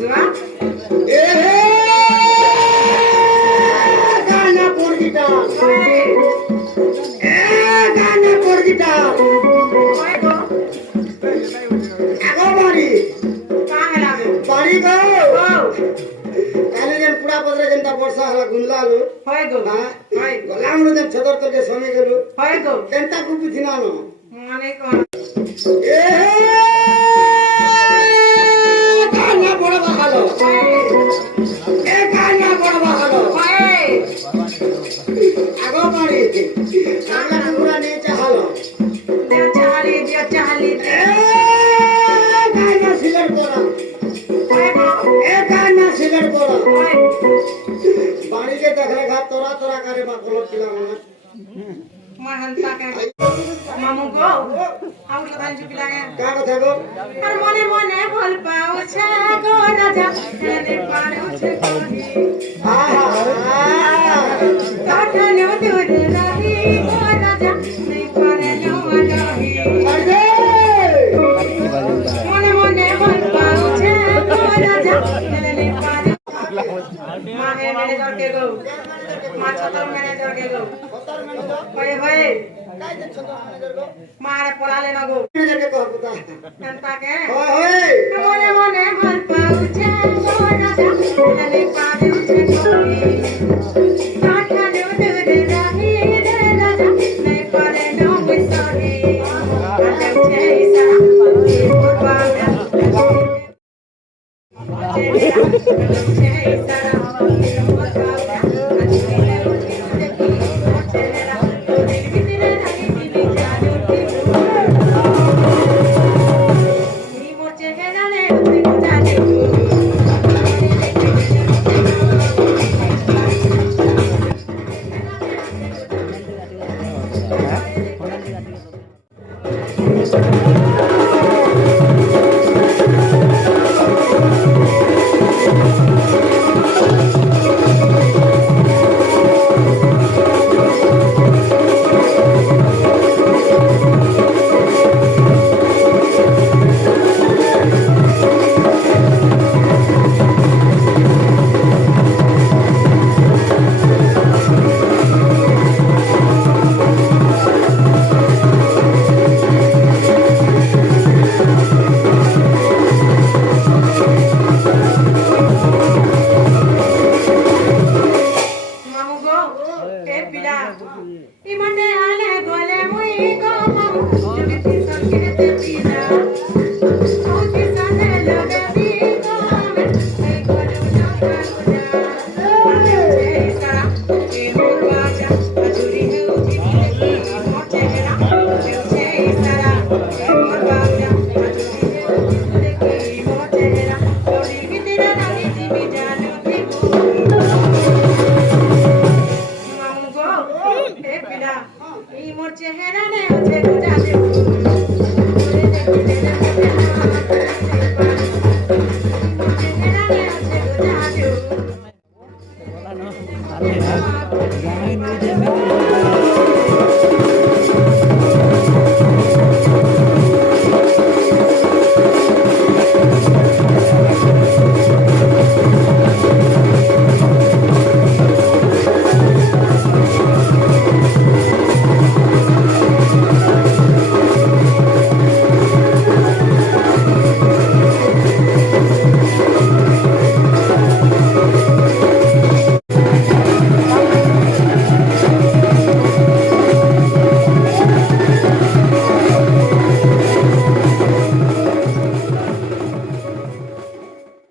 सुआ ए गाना पोरगीटा ए गाना पोरगीटा ओए गो আগো বাড়ি का हला गो বাড়ি গো ओ কালে যেন পুরা পদরে যেনটা বর্ষা হলা গুন্দলালো होय गो হ্যাঁ होय গলামনে যেন ছদর তকে সমে গেল होय गो কেনটা কুপি দিনানো माने कोन এ গানা বড় বাহালো এ গানা বড় বাহালো होय আগো বাড়ি গানা পুরা নিয়ে চাহালো दे चाली এ গানা সিলের করা होय गो এ গানা সিলের করা होय বাড়িকে দেখলে ঘাত তোরা তোরা করে বা কলপ দিলাম না महंता के मामू गो आउ लगान चुकी लागे কা কথা গো আর মনে মনে ভুল পাউছে গো রাজা এনে পারুছে কহি আহা কাঠনে দুধ রহি গো রাজা নেই পারে নহি আরে মনে মনে ভুল পাউছে গো রাজা এনে পারে মাহে ম্যানেজার কে গো মা ছতর ম্যানেজার কে গো ওই ভাই কাইতে ছোট ম্যানেজার গো মারে পড়ালে না গো ম্যানেজার কে কহ কথা এনতা কে হয় হয় মনে মনে ভুল পাউছে গো রাজা এনে পারুছে কহি কাঠনে দুধ রহি রে রাজা নেই পারে নহি সহি আলেছে ইসা পূর্বা আলেছে ইসা